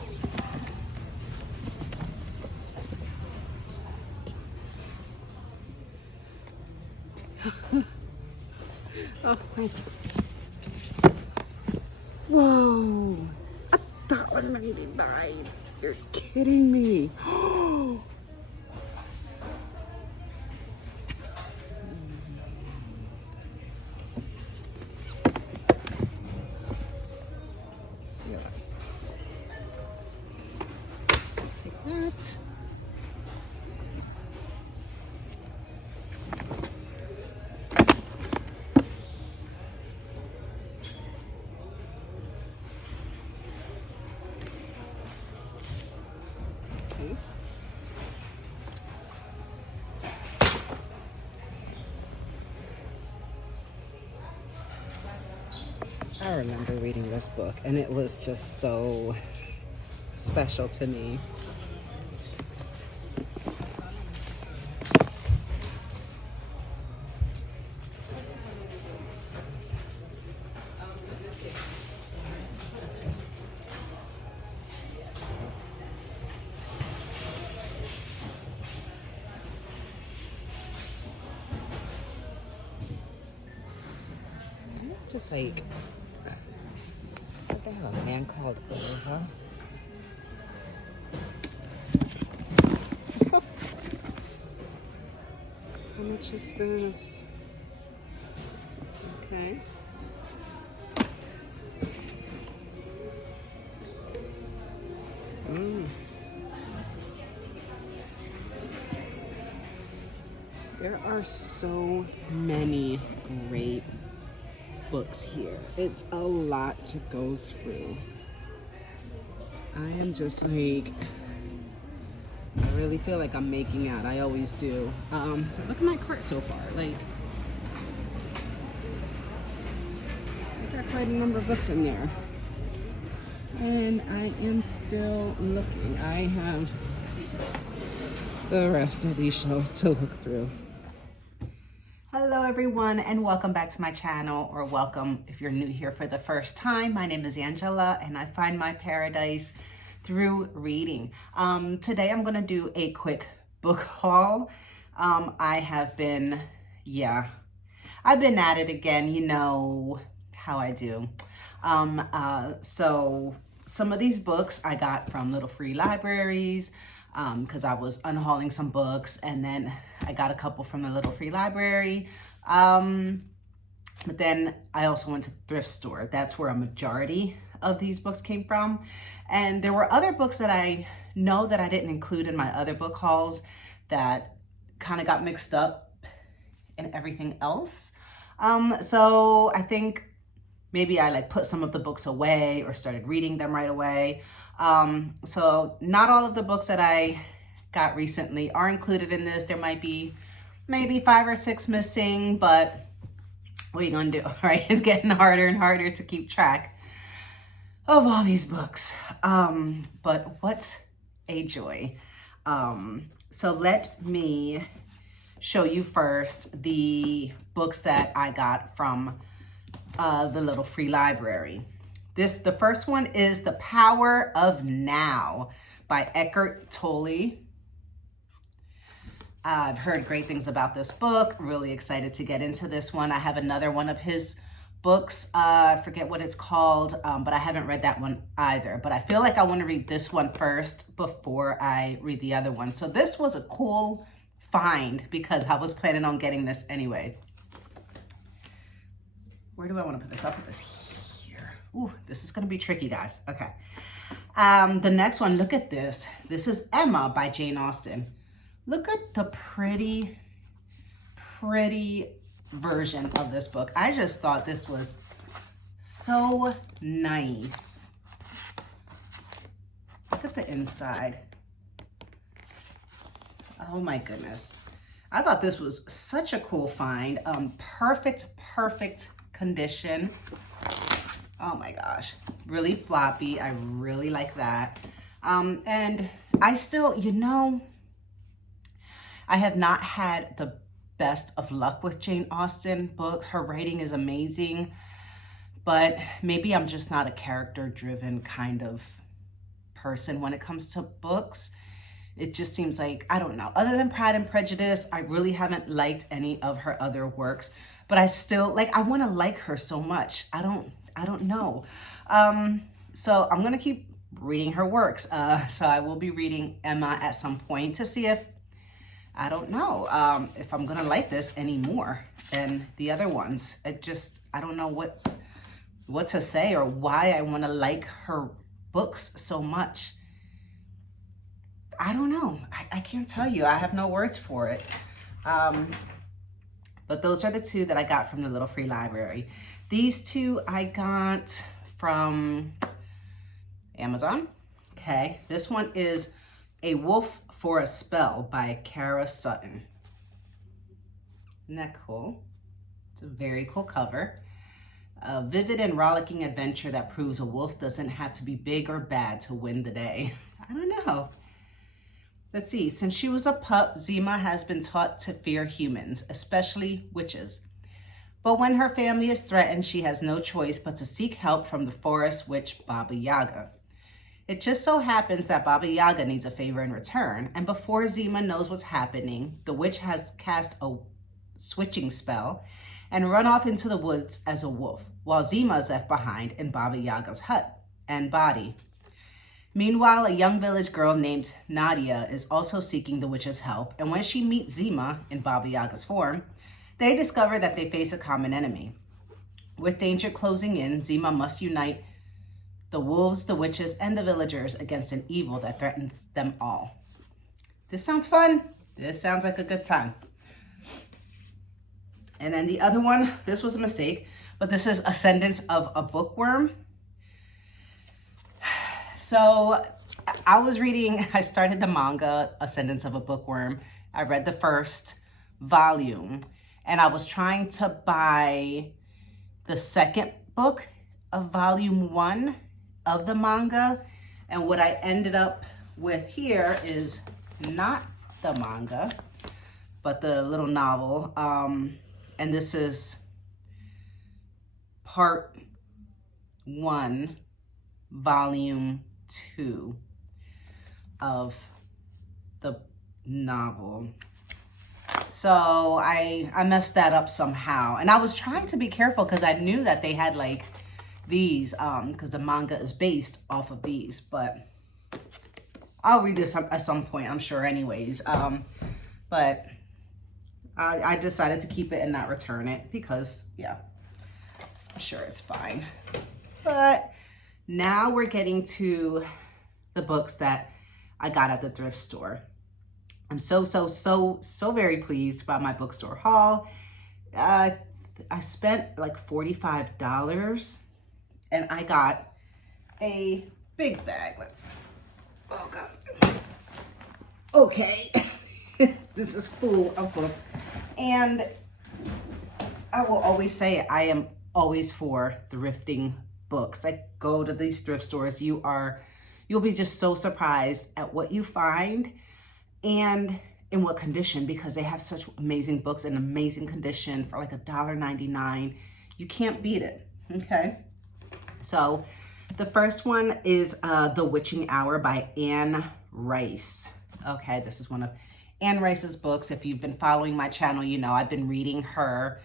this. Oh my God. Whoa, $1.99. You're kidding me. Take that. Okay. I remember reading this book and it was just so special to me. Just like, what the hell, a man called Ova? How much is this? Okay. There are so many great books here. It's a lot to go through. I am just like, I really feel like I'm making out. I always do. Look at my cart so far. Like, I got quite a number of books in there. And I am still looking. I have the rest of these shelves to look through. Hello everyone, and welcome back to my channel, or welcome if you're new here for the first time. My name is Angela and I find my paradise through reading. Today I'm gonna do a quick book haul. I've been at it again. You know how I do. So some of these books I got from little free libraries, because I was unhauling some books, and then I got a couple from the little free library. But then I also went to the thrift store. That's where a majority of these books came from. And there were other books that I know that I didn't include in my other book hauls that kind of got mixed up in everything else. So I think maybe I like put some of the books away or started reading them right away. So not all of the books that I got recently are included in this. There might be maybe 5 or 6 missing, but what are you gonna do, right? It's getting harder and harder to keep track of all these books. But what a joy. So let me show you first the books that I got from the little free library. The first one is The Power of Now by Eckhart Tolle. I've heard great things about this book. Really excited to get into this one. I have another one of his books. I forget what it's called, but I haven't read that one either. But I feel like I want to read this one first before I read the other one. So this was a cool find because I was planning on getting this anyway. Where do I want to put this? I'll put this here. Ooh, this is going to be tricky, guys. Okay. The next one, look at this. This is Emma by Jane Austen. Look at the pretty version of this book. I just thought this was so nice. Look at the inside. Oh my goodness. I thought this was such a cool find. Perfect condition. Oh my gosh, really floppy. I really like that. And I still, I have not had the best of luck with Jane Austen books. Her writing is amazing, but maybe I'm just not a character-driven kind of person when it comes to books. It just seems like, I don't know, other than Pride and Prejudice, I really haven't liked any of her other works, but I still, like, I want to like her so much. I don't know. So I'm going to keep reading her works. So I will be reading Emma at some point to see if, I don't know, if I'm going to like this any more than the other ones. I don't know what to say or why I want to like her books so much. I don't know. I can't tell you. I have no words for it. But those are the two that I got from the Little Free Library. These two I got from Amazon. Okay, this one is A Wolf for a Spell by Kara Sutton. Isn't that cool? It's a very cool cover. A vivid and rollicking adventure that proves a wolf doesn't have to be big or bad to win the day. I don't know. Let's see. Since she was a pup, Zima has been taught to fear humans, especially witches. But when her family is threatened, she has no choice but to seek help from the forest witch Baba Yaga. It just so happens that Baba Yaga needs a favor in return, and before Zima knows what's happening, the witch has cast a switching spell and run off into the woods as a wolf, while Zima is left behind in Baba Yaga's hut and body. Meanwhile, a young village girl named Nadia is also seeking the witch's help, and when she meets Zima in Baba Yaga's form, they discover that they face a common enemy. With danger closing in, Zima must unite the wolves, the witches, and the villagers against an evil that threatens them all. This sounds fun. This sounds like a good time. And then the other one, this was a mistake, but this is Ascendance of a Bookworm. So I started the manga, Ascendance of a Bookworm. I read the first volume, and I was trying to buy the second book of volume 1 of the manga. And what I ended up with here is not the manga, but the little novel. And this is part 1, volume 2 of the novel. So I messed that up somehow, and I was trying to be careful because I knew that they had like these because the manga is based off of these, but I'll read this at some point, I'm sure anyways. But I decided to keep it and not return it because, yeah, I'm sure it's fine. But now we're getting to the books that I got at the thrift store. I'm so very pleased by my bookstore haul. I spent like $45 and I got a big bag. Oh God. Okay. This is full of books. And I will always say I am always for thrifting books. Like, go to these thrift stores. You'll be just so surprised at what you find and in what condition, because they have such amazing books in amazing condition for like $1.99. You can't beat it, okay? So the first one is The Witching Hour by Anne Rice. Okay, this is one of Anne Rice's books. If you've been following my channel, you know I've been reading her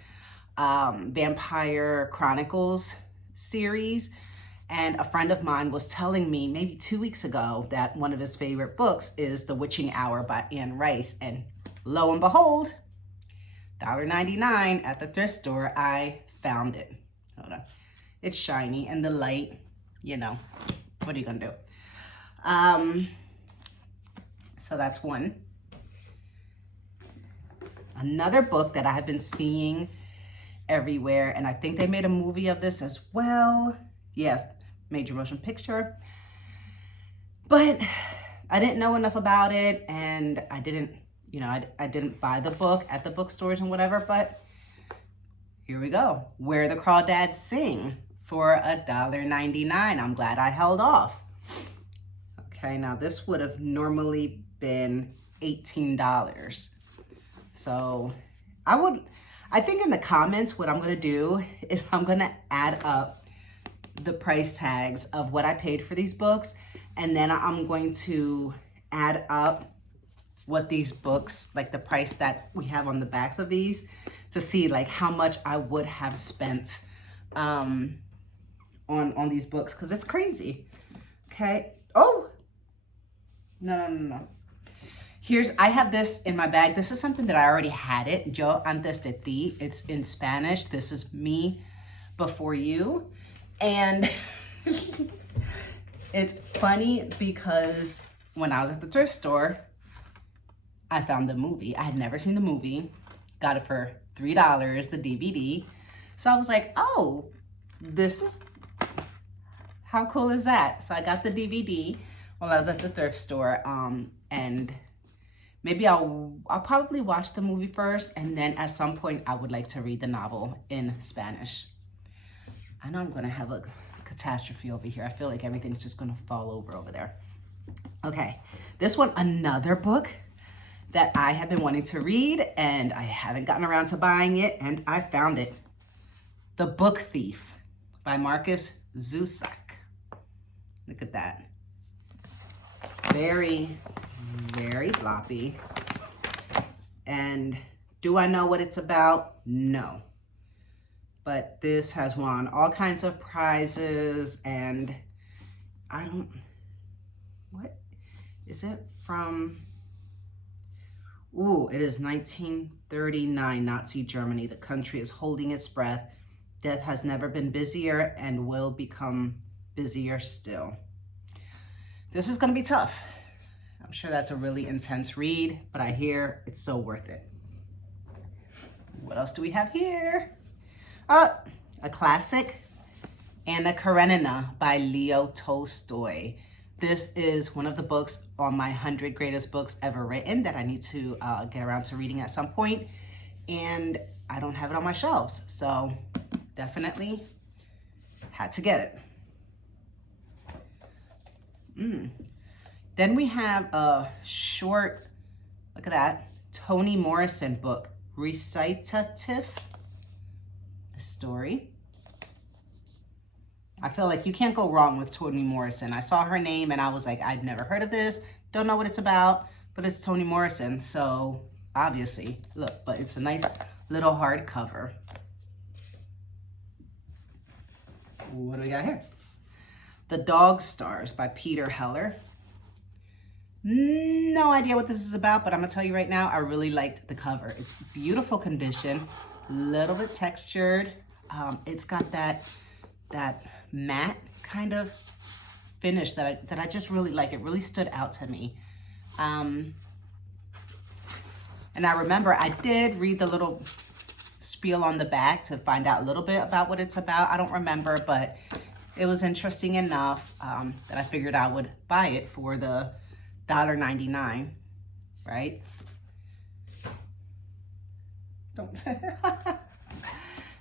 Vampire Chronicles series. And a friend of mine was telling me maybe 2 weeks ago that one of his favorite books is The Witching Hour by Anne Rice. And lo and behold, $1.99 at the thrift store, I found it. Hold on. It's shiny and the light, you know, what are you gonna do? So that's one. Another book that I have been seeing everywhere, and I think they made a movie of this as well. Yes, major motion picture. But I didn't know enough about it, and I didn't, you know, I didn't buy the book at the bookstores and whatever, but here we go. Where the Crawdads Sing for $1.99. I'm glad I held off. Okay, now this would have normally been $18. So I think in the comments, what I'm gonna do is I'm gonna add up the price tags of what I paid for these books, And then I'm going to add up what these books, like the price that we have on the backs of these, to see like how much I would have spent on these books, because it's crazy. Okay. Oh, no. I have this in my bag. This is something that I already had it. Yo antes de ti. It's in Spanish. This is me before you. And it's funny because when I was at the thrift store, I found the movie. I had never seen the movie. Got it for $3, the DVD. So I was like, oh, how cool is that? So I got the DVD while I was at the thrift store. And maybe I'll probably watch the movie first, and then at some point I would like to read the novel in Spanish. I know I'm gonna have a catastrophe over here. I feel like everything's just gonna fall over there. Okay, this one, another book that I have been wanting to read, and I haven't gotten around to buying it, and I found it. The Book Thief by Marcus Zusak. Look at that. Very, very floppy. And do I know what it's about? No. But this has won all kinds of prizes, and what is it from? Ooh, it is 1939, Nazi Germany. The country is holding its breath. Death has never been busier and will become busier still. This is gonna be tough. I'm sure that's a really intense read, but I hear it's so worth it. What else do we have here? A classic, Anna Karenina by Leo Tolstoy. This is one of the books on my 100 greatest books ever written that I need to get around to reading at some point, and I don't have it on my shelves, so definitely had to get it. Then we have a short, look at that, Toni Morrison book, Recitative, a story. I feel like you can't go wrong with Toni Morrison. I saw her name and I was like, I've never heard of this, don't know what it's about, but it's Toni Morrison, so obviously, look, but it's a nice little hardcover. What do we got here? The Dog Stars by Peter Heller. No idea what this is about, but I'm gonna tell you right now, I really liked the cover. It's beautiful condition, a little bit textured. It's got that matte kind of finish that I just really like. It really stood out to me. And I remember I did read the little spiel on the back to find out a little bit about what it's about. I don't remember, but it was interesting enough that I figured I would buy it for the $1.99, right? Don't.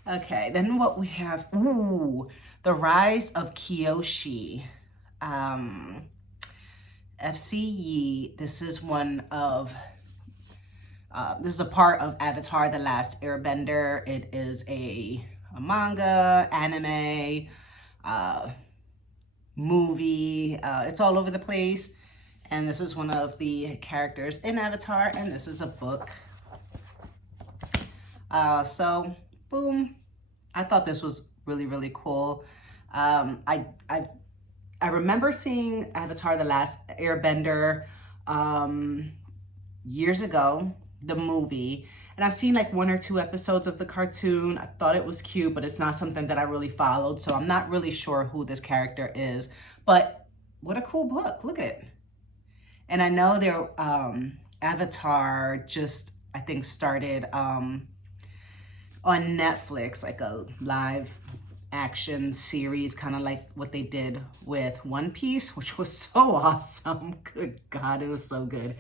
Okay, then what we have, ooh, The Rise of Kyoshi. F.C. Yee, this is one of, this is a part of Avatar: The Last Airbender. It is a manga, anime, movie. It's all over the place. And this is one of the characters in Avatar, and this is a book. So, boom. I thought this was really, really cool. I remember seeing Avatar: The Last Airbender years ago, the movie, and I've seen like 1 or 2 episodes of the cartoon. I thought it was cute, but it's not something that I really followed, so I'm not really sure who this character is. But what a cool book. Look at it. And I know their Avatar just, I think, started on Netflix, like a live action series, kind of like what they did with One Piece, which was so awesome. Good God, it was so good.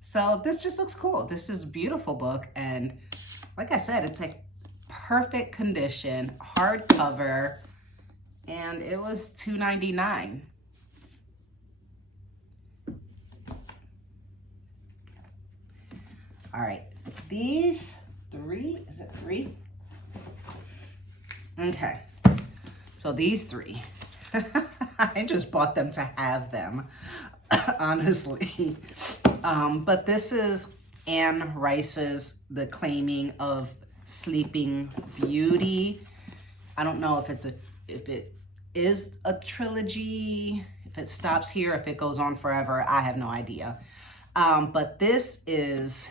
So this just looks cool. This is a beautiful book. And like I said, it's like perfect condition, hardcover, and it was $2.99. All right, these 3, is it 3? Okay, so these 3. I just bought them to have them, honestly. But this is Anne Rice's The Claiming of Sleeping Beauty. I don't know if it is a trilogy, if it stops here, if it goes on forever, I have no idea. But this is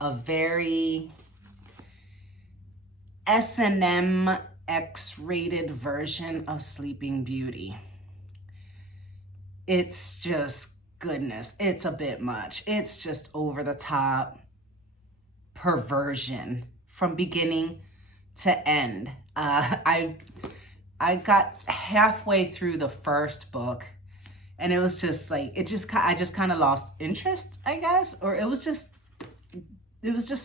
a very S&M X-rated version of Sleeping Beauty. It's just goodness. It's a bit much. It's just over the top perversion from beginning to end. I got halfway through the first book, and it was just like I just kind of lost interest, I guess, or it was just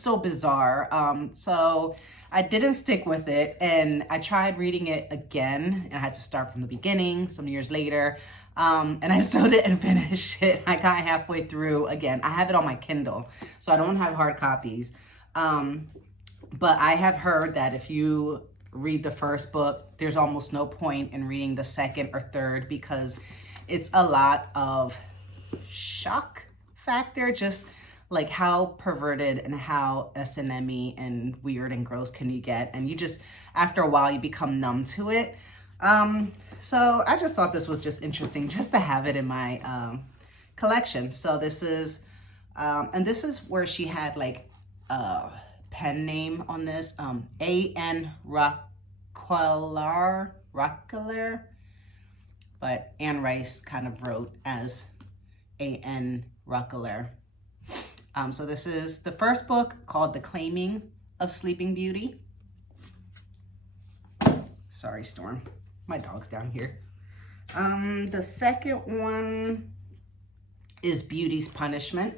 so bizarre. So I didn't stick with it, and I tried reading it again, and I had to start from the beginning some years later. And I still didn't finish it. I got halfway through again. I have it on my Kindle, so I don't have hard copies. But I have heard that if you read the first book, there's almost no point in reading the second or third because it's a lot of shock factor, just like how perverted and how S&M-y and weird and gross can you get. And you just, after a while, you become numb to it. So I just thought this was just interesting just to have it in my collection. So this is, and this is where she had like a pen name on this, A.N. Rockler, but Anne Rice kind of wrote as A.N. Rockler. So this is the first book called The Claiming of Sleeping Beauty. Sorry, Storm. My dog's down here. The second one is Beauty's Punishment.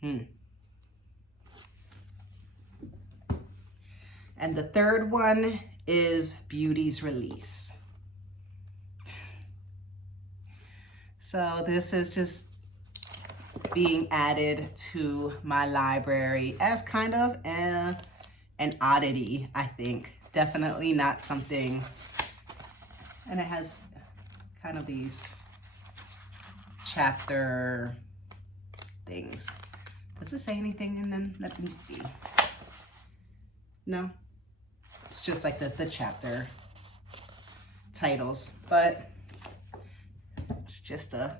And the third one is Beauty's Release. So this is just being added to my library as kind of an oddity, I think. Definitely not something, and it has kind of these chapter things. Does it say anything? And then let me see. No, it's just like the chapter titles, but it's just a,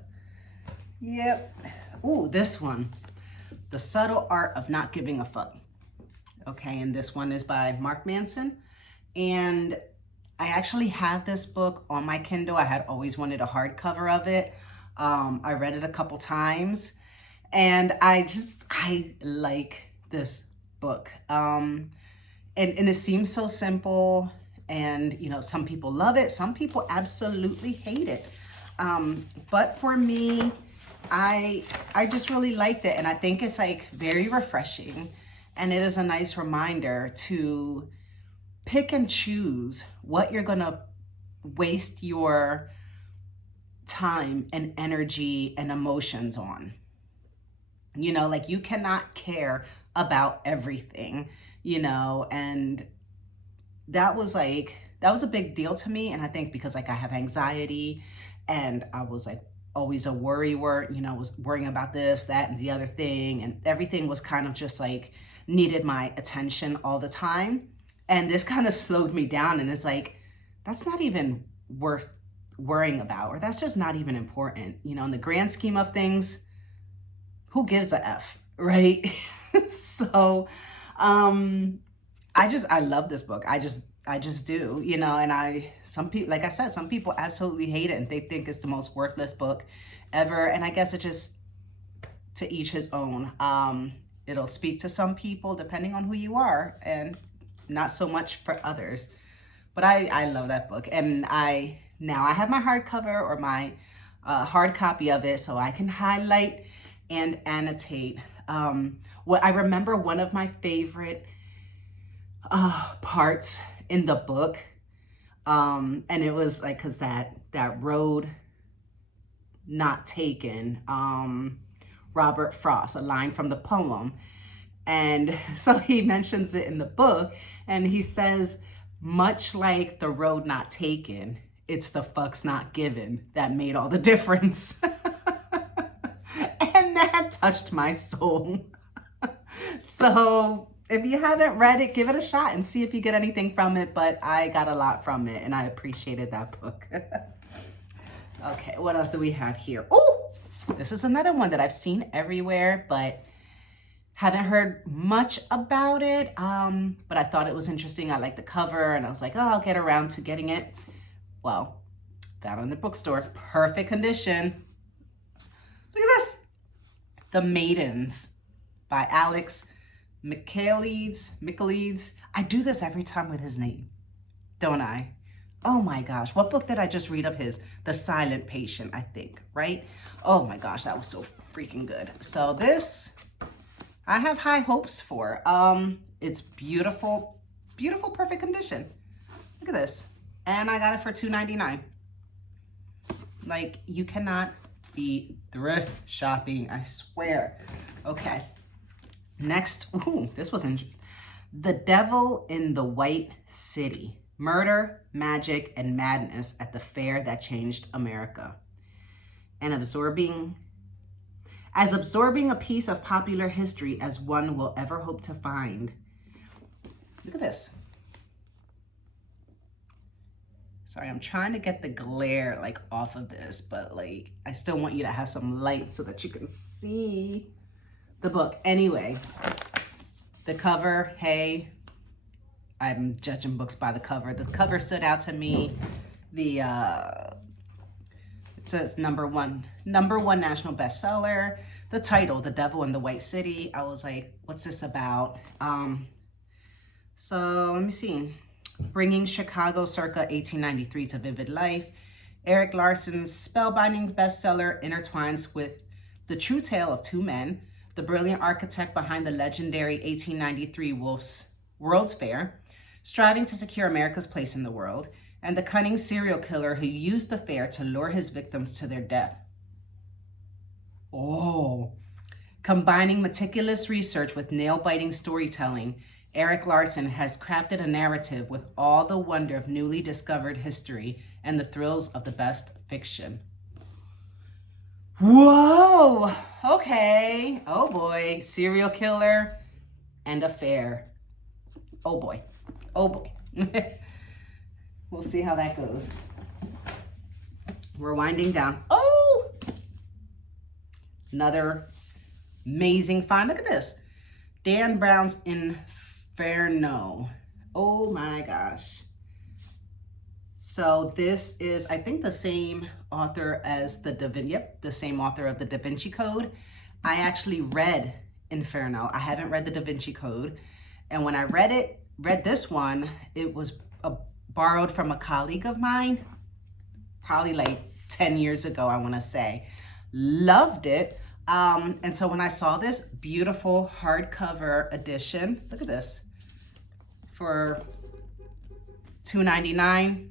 yep. Ooh, this one, The Subtle Art of Not Giving a Fuck. Okay, and this one is by Mark Manson. And I actually have this book on my Kindle. I had always wanted a hardcover of it. I read it a couple times, and I like this book. And it seems so simple, and you know, some people love it, some people absolutely hate it. But for me, I just really liked it, and I think it's like very refreshing, and it is a nice reminder to pick and choose what you're gonna waste your time and energy and emotions on. You know, like you cannot care about everything, you know, and that was a big deal to me. And I think because like I have anxiety and I was like always a worrywart, you know, was worrying about this, that, and the other thing. And everything was kind of just like needed my attention all the time. And this kind of slowed me down, and it's like, that's not even worth worrying about, or that's just not even important. You know, in the grand scheme of things, who gives a F, right? So, I love this book. I just do, you know, and some people, like I said, some people absolutely hate it and they think it's the most worthless book ever. And I guess it just, to each his own. It'll speak to some people depending on who you are, and not so much for others. But I love that book, and now I have my hardcover or my hard copy of it, so I can highlight and annotate. What I remember, one of my favorite parts in the book, and it was like, cause that road not taken, Robert Frost, a line from the poem. And so he mentions it in the book, and he says, much like the road not taken, it's the fucks not given that made all the difference. And that touched my soul. So if you haven't read it, give it a shot and see if you get anything from it. But I got a lot from it and I appreciated that book. Okay, what else do we have here? Oh, this is another one that I've seen everywhere, but haven't heard much about it. But I thought it was interesting. I liked the cover and I was like, oh, I'll get around to getting it. Well, found it in the bookstore, perfect condition. Look at this. The Maidens by Alex Michaelides. I do this every time with his name, don't I? Oh my gosh, what book did I just read of his? The Silent Patient, I think, right? Oh my gosh, that was so freaking good. So this, I have high hopes for. It's beautiful, beautiful, perfect condition. Look at this. And I got it for $2.99. Like, you cannot beat thrift shopping, I swear. Okay. Next, ooh, this was The Devil in the White City. Murder, Magic, and Madness at the Fair That Changed America. And as absorbing a piece of popular history as one will ever hope to find. Look at this. Sorry, I'm trying to get the glare like off of this, but like I still want you to have some light so that you can see the book. Anyway, the cover, hey, I'm judging books by the cover. The cover stood out to me. It says number one national bestseller. The title, The Devil in the White City. I was like, what's this about? So let me see. Bringing Chicago circa 1893 to vivid life. Erik Larson's spellbinding bestseller intertwines with the true tale of two men, the brilliant architect behind the legendary 1893 World's Fair, striving to secure America's place in the world, and the cunning serial killer who used the fair to lure his victims to their death. Oh, combining meticulous research with nail-biting storytelling, Erik Larson has crafted a narrative with all the wonder of newly discovered history and the thrills of the best fiction. Whoa, okay, oh boy, serial killer and a fair. Oh boy, oh boy. We'll see how that goes. We're winding down. Oh, another amazing find. Look at this. Dan Brown's Inferno. Oh my gosh. So this is, I think, the same author as the same author of the Da Vinci Code. I actually read Inferno. I haven't read the Da Vinci Code. And when I read this one, it was borrowed from a colleague of mine, probably like 10 years ago, I want to say. Loved it. And so when I saw this beautiful hardcover edition, look at this, for $2.99,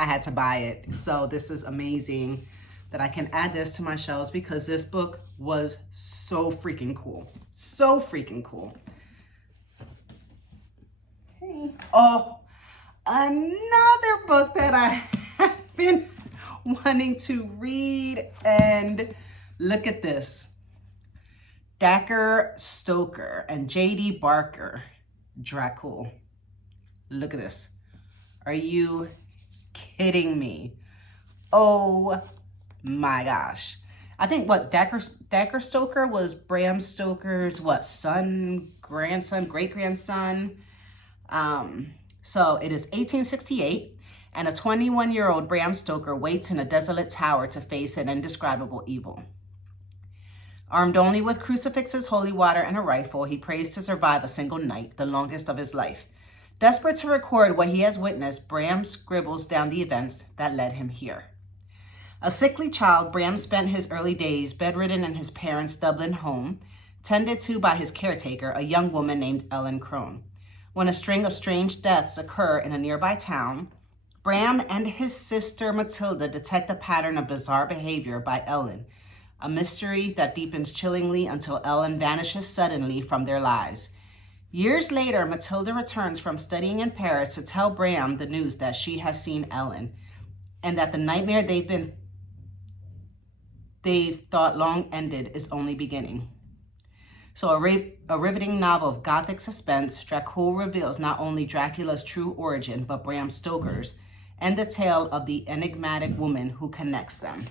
I had to buy it. So this is amazing that I can add this to my shelves because this book was so freaking cool. So freaking cool. Hey. Oh, another book that I have been wanting to read, and look at this. Dacre Stoker and J.D. Barker, Dracul. Look at this. Are you kidding me? Oh my gosh. I think what Dacre Stoker was Bram Stoker's son, grandson, great-grandson. So it is 1868, and a 21-year-old Bram Stoker waits in a desolate tower to face an indescribable evil. Armed only with crucifixes, holy water, and a rifle, he prays to survive a single night, the longest of his life. Desperate to record what he has witnessed, Bram scribbles down the events that led him here. A sickly child, Bram spent his early days bedridden in his parents' Dublin home, tended to by his caretaker, a young woman named Ellen Crone. When a string of strange deaths occur in a nearby town, Bram and his sister Matilda detect a pattern of bizarre behavior by Ellen, a mystery that deepens chillingly until Ellen vanishes suddenly from their lives. Years later, Matilda returns from studying in Paris to tell Bram the news that she has seen Ellen. and that the nightmare they've thought long ended is only beginning. So a riveting novel of gothic suspense, Dracul reveals not only Dracula's true origin, but Bram Stoker's, and the tale of the enigmatic woman who connects them.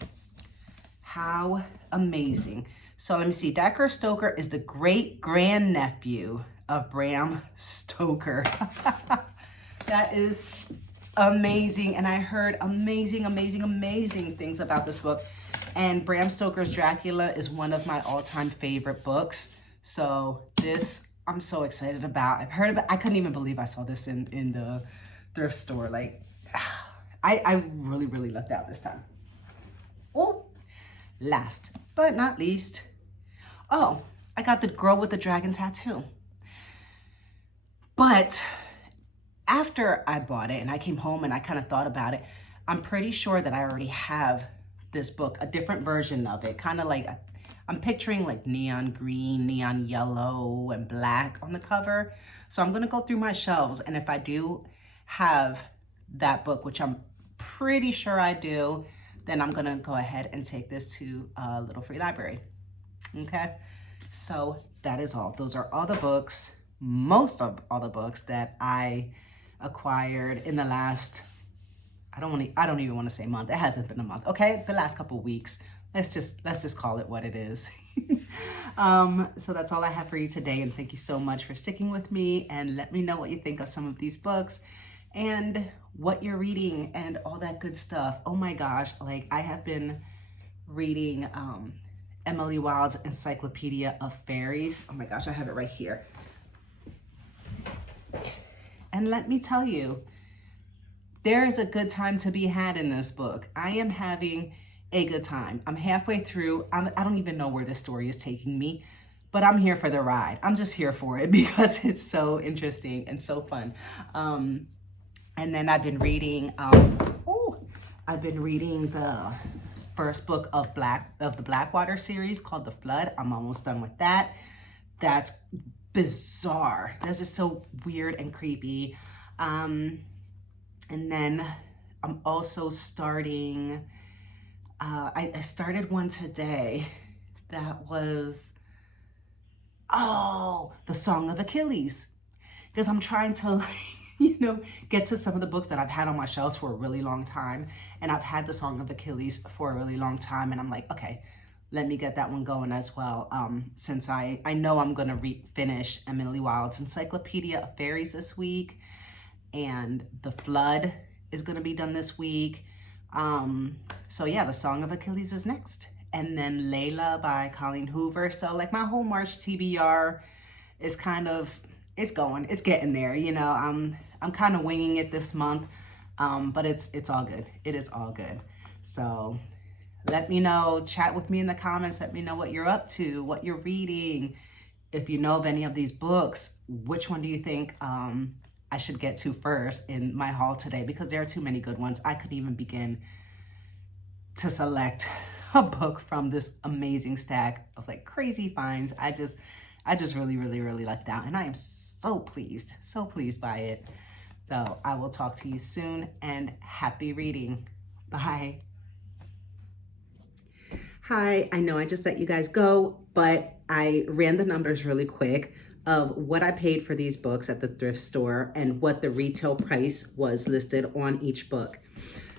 How amazing. So let me see. Dacre Stoker is the great-grandnephew of Bram Stoker. That is amazing. And I heard amazing, amazing, amazing things about this book. And Bram Stoker's Dracula is one of my all-time favorite books. So this, I'm so excited about. I've heard about, I couldn't even believe I saw this in the thrift store. Like, I really, really lucked out this time. Oh, last but not least, oh, I got the Girl with the Dragon tattoo. But after I bought it and I came home and I kind of thought about it, I'm pretty sure that I already have this book, a different version of it, kind of like, I'm picturing like neon green, neon yellow, and black on the cover. So I'm gonna go through my shelves, and if I do have that book, which I'm pretty sure I do, then I'm gonna go ahead and take this to a little free library, okay? So that is all. Those are all the books, most of all the books that I acquired in the last, I don't even want to say month. It hasn't been a month, okay? The last couple weeks. Let's just call it what it is. So that's all I have for you today, and thank you so much for sticking with me, and let me know what you think of some of these books and what you're reading and all that good stuff. Oh my gosh, like I have been reading Emily Wilde's Encyclopedia of Fairies. Oh my gosh, I have it right here. And let me tell you, there is a good time to be had in this book. I am having a good time. I'm halfway through. I don't even know where this story is taking me, but I'm here for the ride. I'm just here for it because it's so interesting and so fun. And then I've been reading, I've been reading the first book of the Blackwater series called The Flood. I'm almost done with that. That's bizarre. That's just so weird and creepy. And then I'm also starting, I started one today that was, The Song of Achilles. Because I'm trying to, get to some of the books that I've had on my shelves for a really long time. And I've had The Song of Achilles for a really long time. And I'm like, okay, let me get that one going as well. Since I know I'm going to finish Emily Wilde's Encyclopedia of Fairies this week. And The Flood is going to be done this week. So yeah, The Song of Achilles is next. And then Layla by Colleen Hoover. So like my whole March TBR is kind of, it's getting there. I'm kind of winging it this month, but it's all good. It is all good. So let me know, chat with me in the comments. Let me know what you're up to, what you're reading. If you know of any of these books, which one do you think I should get to first in my haul today? Because there are too many good ones. I couldn't even begin to select a book from this amazing stack of like crazy finds. I just really, really, really lucked out, and I am so pleased by it. So I will talk to you soon, and happy reading. Bye. Hi, I know I just let you guys go, but I ran the numbers really quick of what I paid for these books at the thrift store and what the retail price was listed on each book.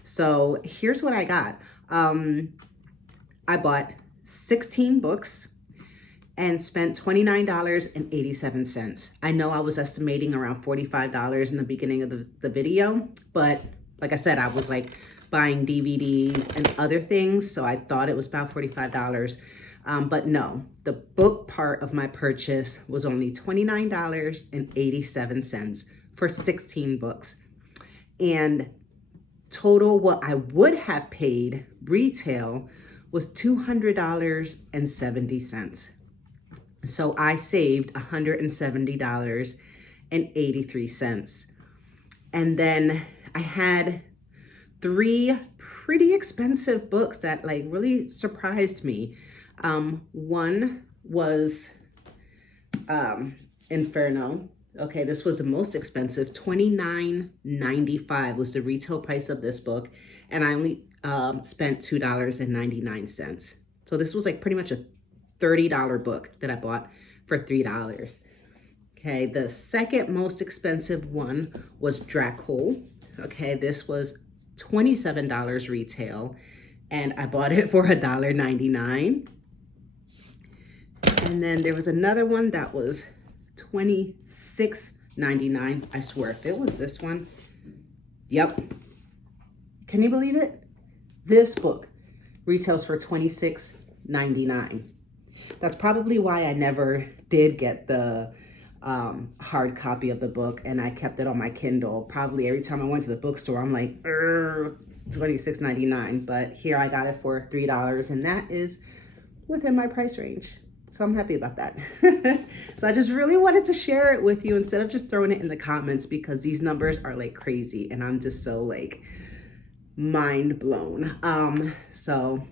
So here's what I got. I bought 16 books and spent $29.87. I know I was estimating around $45 in the beginning of the video, but like I said, I was like buying DVDs and other things, so I thought it was about $45. But no, the book part of my purchase was only $29.87 for 16 books. And total, what I would have paid retail was $200.70. So I saved $170.83. And then I had 3 pretty expensive books that like really surprised me. One was Inferno. Okay, this was the most expensive. $29.95 was the retail price of this book. and I only spent $2.99. So this was like pretty much a $30 book that I bought for $3. Okay, the second most expensive one was Dracul. Okay, this was $27 retail, and I bought it for $1.99. And then there was another one that was $26.99. I swear, if it was this one, yep. Can you believe it? This book retails for $26.99. That's probably why I never did get the hard copy of the book, and I kept it on my Kindle. Probably every time I went to the bookstore, I'm like, $26.99. But here I got it for $3, and that is within my price range. So I'm happy about that. So I just really wanted to share it with you instead of just throwing it in the comments, because these numbers are like crazy and I'm just so like mind blown. So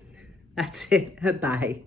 that's it. Bye.